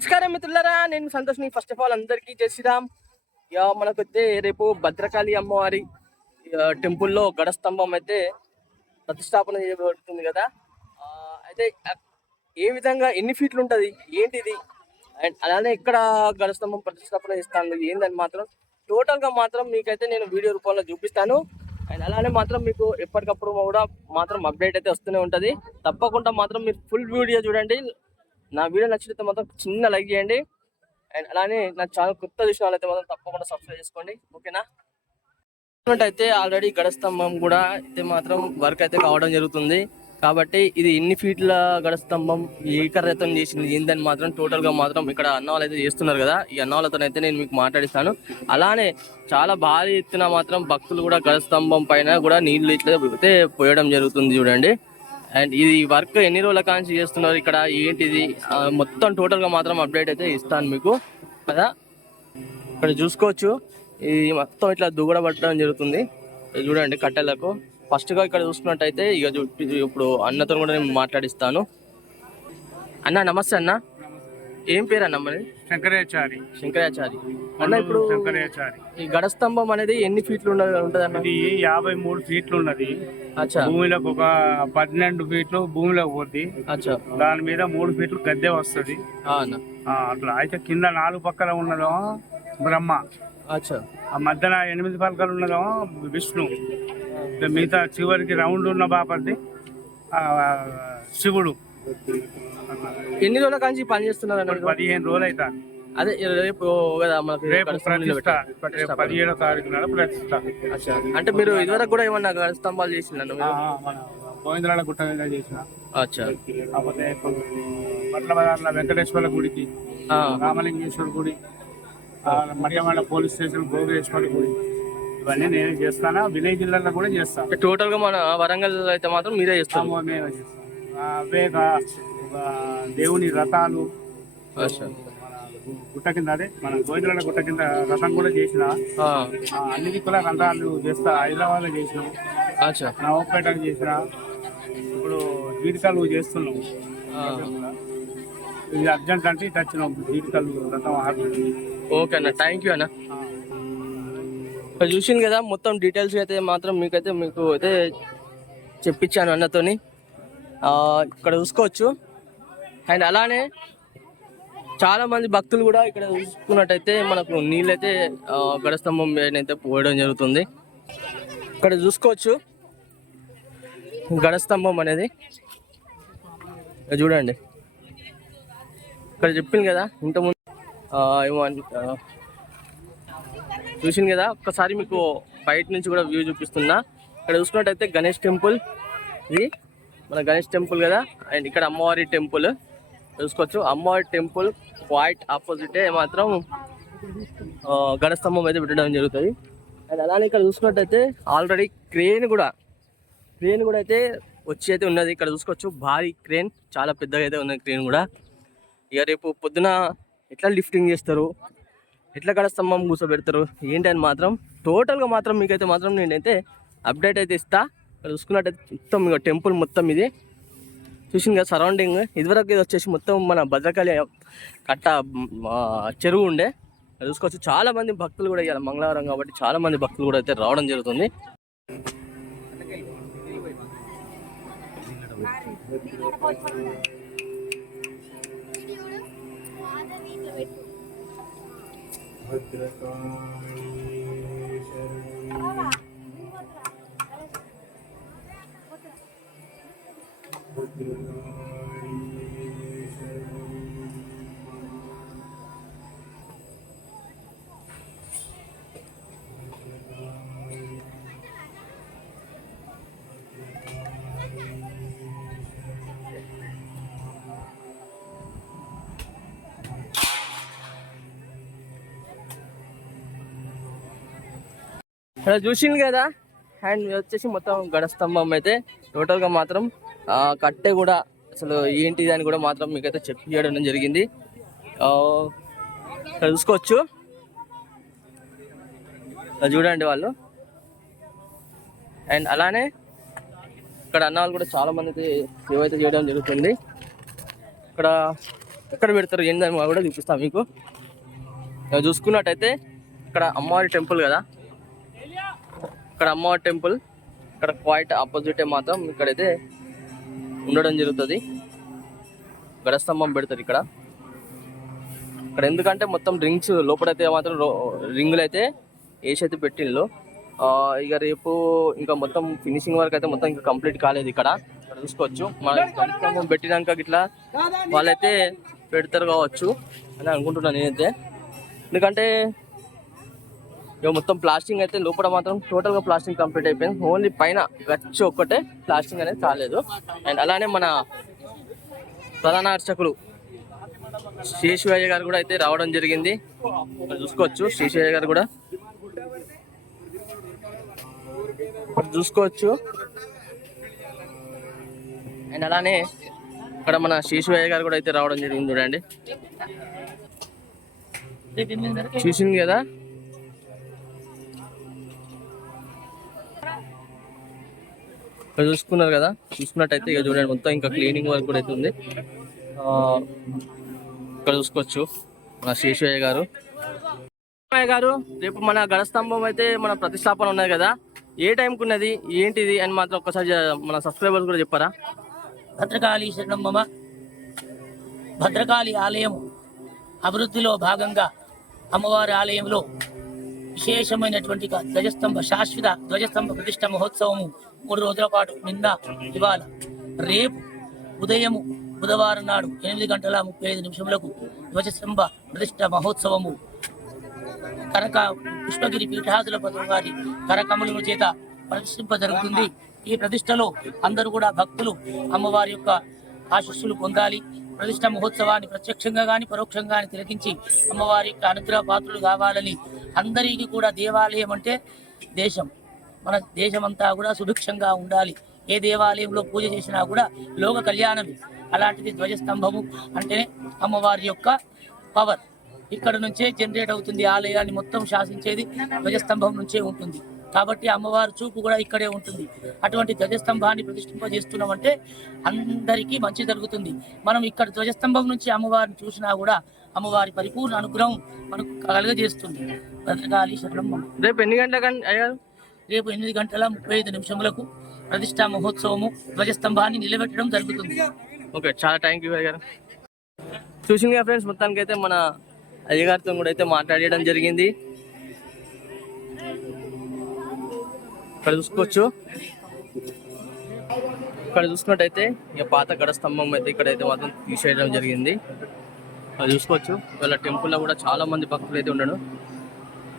నమస్కారం మిత్రులారా, నేను సంతోష్ని. ఫస్ట్ ఆఫ్ ఆల్ అందరికీ జై శ్రీరామ్. మనకైతే రేపు భద్రకాళి అమ్మవారి టెంపుల్లో గడస్తంభం అయితే ప్రతిష్టాపన చేయబడుతుంది కదా. అయితే ఏ విధంగా ఎన్ని ఫీట్లు ఉంటుంది ఏంటిది, అండ్ అలానే ఇక్కడ గడస్తంభం ప్రతిష్టాపన చేస్తాను ఏందని మాత్రం టోటల్గా మాత్రం మీకైతే నేను వీడియో రూపంలో చూపిస్తాను. అండ్ అలానే మాత్రం మీకు ఎప్పటికప్పుడు కూడా మాత్రం అప్డేట్ అయితే వస్తూనే ఉంటుంది. తప్పకుండా మాత్రం మీరు ఫుల్ వీడియో చూడండి. నా వీడియో నచ్చితే మాత్రం చిన్న లైక్ చేయండి. అండ్ అలానే నా ఛానల్ కొత్త చూసిన వాళ్ళైతే మాత్రం తప్పకుండా సబ్స్క్రైబ్ చేసుకోండి, ఓకేనా. అయితే ఆల్రెడీ గడస్తంభం కూడా అయితే మాత్రం వర్క్ అయితే కావడం జరుగుతుంది. కాబట్టి ఇది ఎన్ని ఫీట్ల గడస్తంభం, ఏ కర్రతో చేసింది ఏందని మాత్రం టోటల్గా మాత్రం ఇక్కడ అన్నవాళ్ళు అయితే చేస్తున్నారు కదా. ఈ అన్నవాళ్ళతో అయితే నేను మీకు మాట్లాడిస్తాను. అలానే చాలా భారీ ఎత్తున మాత్రం భక్తులు కూడా గడస్తంభం పైన కూడా నీళ్లు ఇట్లా అయితే పోయడం జరుగుతుంది చూడండి. అండ్ ఇది వర్క్ ఎన్ని రోజుల కాంచి చేస్తున్నారు ఇక్కడ ఏంటిది మొత్తం టోటల్గా మాత్రం అప్డేట్ అయితే ఇస్తాను మీకు కదా. ఇక్కడ చూసుకోవచ్చు, ఇది మొత్తం ఇట్లా దుగడ పట్టడం జరుగుతుంది చూడండి కట్టెలకు. ఫస్ట్గా ఇక్కడ చూసుకున్నట్టయితే ఇక ఇప్పుడు అన్నతో కూడా నేను మాట్లాడిస్తాను. అన్న నమస్తే అన్న, ఏం పేరు అన్న మరి? శంకరాచారి. శంకరాచారి అన్న, ఇప్పుడు ఈ గడస్తంభం అనేది ఎన్ని ఫీట్లు ఉంటది అన్న? ఇది 53 ఫీట్లు ఉన్నది. భూమిలోకి ఒక 12 ఫీట్లు భూమిలోకి పోద్ది. దాని మీద 3 ఫీట్లు గద్దె వస్తుంది అట్లా. అయితే కింద 4 పక్కల ఉన్నదో బ్రహ్మ, ఆ మధ్యన 8 పక్కలు ఉన్నదో విష్ణు, మిగతా చివరికి రౌండ్ ఉన్న బాపతి శివుడు. ఎన్ని రోజుల కాంచి పని చేస్తున్నారు? 15 రోజులు అవుతా. అదే రేపు రేపు 17వ తారీఖు నాడు ప్రతిష్ట. అంటే మీరు ఇదివరకు కూడా ఏమన్నా స్తంభాలు చేసిందండి? గోవిందరాల గుట్ట మీద చేసిన. కాకపోతే పట్ల బజార్ల వెంకటేశ్వర గుడికి, రామలింగేశ్వర గుడి, మరియవాడ పోలీస్ స్టేషన్, భోగేశ్వర గుడి, ఇవన్నీ నేనే చేస్తాను. విలేజ్ జిల్లాలో కూడా చేస్తాను. టోటల్ గా మన వరంగల్ అయితే మాత్రం మీరే చేస్తాము. మేమే చేస్తాం. అవే దేవుని రథాలు గుట్ట కింద, అదే మన గోవిందరాల గుట్ట కింద రథం కూడా చేసిన. అన్నిటి కూడా రథాలు చేస్తా. హైదరాబాద్ లో చేసినాం, నవపేట చేసిన, ఇప్పుడు జీడికాయలు చేస్తున్నాం. ఇది అర్జెంట్ అంటే ఇటు వచ్చినాం. జీడికాయలు రథం ఆడుతుంది. ఓకే అన్న, థ్యాంక్ యూ అన్న. చూసింది కదా మొత్తం డీటెయిల్స్ అయితే మాత్రం మీకైతే మీకు అయితే చెప్పించాను అన్నతోని. ఇక్కడ చూసుకోవచ్చు. అండ్ అలానే చాలా మంది భక్తులు కూడా ఇక్కడ చూసుకున్నట్టయితే మనకు నీళ్ళైతే గడస్తంభం అయితే పోయడం జరుగుతుంది. ఇక్కడ చూసుకోవచ్చు గడస్తంభం అనేది చూడండి. ఇక్కడ చెప్పింది కదా ఇంతకుముందు ఏమో చూసింది కదా. ఒక్కసారి మీకు బయట నుంచి కూడా వ్యూ చూపిస్తున్నా. ఇక్కడ చూసుకున్నట్టయితే గణేష్ టెంపుల్, ఇది మన గణేష్ టెంపుల్ కదా. అండ్ ఇక్కడ అమ్మవారి టెంపుల్ చూసుకోవచ్చు. అమ్మవారి టెంపుల్ క్వైట్ ఆపోజిటే మాత్రం గడస్తంభం అయితే పెట్టడం జరుగుతుంది. అండ్ అలానే ఇక్కడ చూసుకున్నట్టయితే ఆల్రెడీ క్రేన్ కూడా అయితే వచ్చి అయితే ఉన్నది. ఇక్కడ చూసుకోవచ్చు భారీ క్రేన్, చాలా పెద్దగా అయితే ఉన్నది క్రేన్ కూడా. ఇక రేపు పొద్దున ఎట్లా లిఫ్టింగ్ చేస్తారు, ఎట్లా గడస్తంభం కూర్చోబెడతారు ఏంటని మాత్రం టోటల్గా మాత్రం మీకైతే మాత్రం నేనైతే అప్డేట్ అయితే ఇస్తా. ఇక్కడ చూసుకున్నట్టయితే మొత్తం ఇక టెంపుల్ మొత్తం ఇది చూసింది కదా సరౌండింగ్. ఇదివరకు ఇది వచ్చేసి మొత్తం మన భద్రకాళి కట్ట చెరువు ఉండే. చూసుకోవచ్చు చాలా మంది భక్తులు కూడా ఇవాళ మంగళవారం కాబట్టి చాలా మంది భక్తులు కూడా అయితే రావడం జరుగుతుంది. ఇక్కడ చూసింది కదా. అండ్ వచ్చేసి మొత్తం గడస్తంభం అయితే టోటల్గా మాత్రం కట్టె కూడా అసలు ఏంటిది అని కూడా మాత్రం మీకైతే చెప్పడం జరిగింది. ఇక్కడ చూసుకోవచ్చు చూడండి వాళ్ళు. అండ్ అలానే ఇక్కడ అన్న వాళ్ళు కూడా చాలా మంది సేవ అయితే చేయడం జరుగుతుంది. ఇక్కడ ఎక్కడ పెడతారు ఏందని కూడా చూపిస్తాను మీకు. చూసుకున్నట్టయితే ఇక్కడ అమ్మవారి టెంపుల్ కదా, ఇక్కడ అమ్మవారి టెంపుల్ ఇక్కడ క్వైట్ ఆపోజిటే మాత్రం ఇక్కడైతే ఉండడం జరుగుతుంది. గడస్తంభం పెడతారు ఇక్కడ. ఇక్కడ ఎందుకంటే మొత్తం రింగ్స్ లోపలైతే మాత్రం రింగులు అయితే వేసి అయితే పెట్టిళ్ళు. ఇక రేపు ఇంకా మొత్తం ఫినిషింగ్ వర్క్ అయితే మొత్తం ఇంకా కంప్లీట్ కాలేదు. ఇక్కడ చూసుకోవచ్చు మన గడస్తంభం పెట్టినాక ఇట్లా వాళ్ళైతే పెడతారు కావచ్చు అని అనుకుంటున్నాను నేనైతే. ఎందుకంటే ఇక మొత్తం ప్లాస్టింగ్ అయితే లోపల మాత్రం టోటల్గా ప్లాస్టింగ్ కంప్లీట్ అయిపోయింది. ఓన్లీ పైన గచ్చు ఒక్కటే ప్లాస్టింగ్ అనేది కాలేదు. అండ్ అలానే మన ప్రధాన అర్చకులు శేషువయ్య గారు కూడా అయితే రావడం జరిగింది. ఇక్కడ చూసుకోవచ్చు శేషువయ్య గారు కూడా చూసుకోవచ్చు. అండ్ అలానే ఇక్కడ మన శేషువయ్య గారు కూడా అయితే రావడం జరిగింది. చూడండి చూసింది కదా. ఇక్కడ చూసుకున్నారు కదా, చూసుకున్నట్టయితే ఇక చూడండి మొత్తం ఇంకా క్లీనింగ్ వర్క్ కూడా అయితే ఉంది. ఇక్కడ చూసుకోవచ్చు మన శేషయ్య గారు. రేపు మన గడస్తంభం అయితే మన ప్రతిష్టాపన ఉన్నది కదా, ఏ టైంకి ఉన్నది ఏంటిది అని మాత్రం ఒక్కసారి మన సబ్స్క్రైబర్స్ కూడా చెప్పారా? భద్రకాళి శరణం మమ. భద్రకాళి ఆలయం అభివృద్ధిలో భాగంగా అమ్మవారి ఆలయంలో విశేషమైనటువంటి ధ్వజస్తంభ శాశ్వత ధ్వజస్తంభ ప్రతిష్ట మహోత్సవము 3 రోజుల పాటు నిన్న ఇవాళ రేపు ఉదయము బుధవారం నాడు 8:35 ధ్వజస్తంభ ప్రతిష్ట మహోత్సవము కనక పుష్పగిరి పీఠాదులపతి వారి కరకమలముల చేత ప్రతిష్ఠింప జరుగుతుంది. ఈ ప్రతిష్టలో అందరూ కూడా భక్తులు అమ్మవారి యొక్క ఆశీస్సులు పొందాలి. ప్రతిష్ట మహోత్సవాన్ని ప్రత్యక్షంగా కానీ పరోక్షంగా కానీ తిలకించి అమ్మవారి యొక్క అనుగ్రహ పాత్రలు కావాలని అందరికీ కూడా దేవాలయం అంటే దేశం, మన దేశమంతా కూడా సుభిక్షంగా ఉండాలి. ఏ దేవాలయంలో పూజ చేసినా కూడా లోక కళ్యాణమే. అలాంటిది ధ్వజస్తంభము అంటేనే అమ్మవారి యొక్క పవర్ ఇక్కడ నుంచే జనరేట్ అవుతుంది. ఆలయాన్ని మొత్తం శాసించేది ధ్వజస్తంభం నుంచే ఉంటుంది. కాబట్టి అమ్మవారి చూపు కూడా ఇక్కడే ఉంటుంది. అటువంటి ధ్వజస్తంభాన్ని ప్రతిష్ఠింపజేస్తున్నామంటే అందరికీ మంచి జరుగుతుంది. మనం ఇక్కడ ధ్వజస్తంభం నుంచి అమ్మవారిని చూసినా కూడా అమ్మవారి పరిపూర్ణ అనుగ్రహం మనకు కలగజేస్తుంది. భద్రకాళి శరణం. రేపు ఎన్ని గంటలకు అయ్యారు? రేపు 8:35 ప్రతిష్టా మహోత్సవము ధ్వజస్తంభాన్ని నిలబెట్టడం జరుగుతుంది. ఓకే, చాలా థ్యాంక్ యూ అయ్యగారు. చూసింది కదా ఫ్రెండ్స్, మొత్తానికి అయితే మన అయ్యగారితో కూడా అయితే మాట్లాడడం జరిగింది. ఇక్కడ చూసుకోవచ్చు, ఇక్కడ చూసుకున్నట్టయితే ఇక పాత గడ స్తంభం అయితే ఇక్కడైతే మాత్రం తీసేయడం జరిగింది. అది చూసుకోవచ్చు. వాళ్ళ టెంపుల్లో కూడా చాలా మంది భక్తులు అయితే ఉండడు.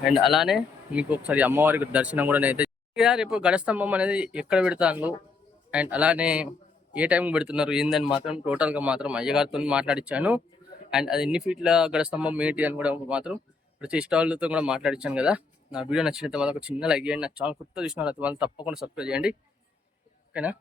అండ్ అలానే మీకు ఒకసారి అమ్మవారికి దర్శనం కూడా అయితే రేపు గడస్తంభం అనేది ఎక్కడ పెడతాను అండ్ అలానే ఏ టైం పెడుతున్నారు ఏందని మాత్రం టోటల్గా మాత్రం అయ్యగారితో మాట్లాడించాను. అండ్ అది ఎన్ని ఫీట్ల గడస్తంభం ఏంటి అని కూడా మాత్రం ప్రతి ఇష్టాలతో కూడా మాట్లాడించాను కదా. నా వీడియో నచ్చినంత వాళ్ళకి చిన్న లైక్ చేయండి. నా ఛానల్ కొత్త చూసిన వాళ్ళు తప్పకుండా సబ్స్క్రైబ్ చేయండి. ఓకేనా?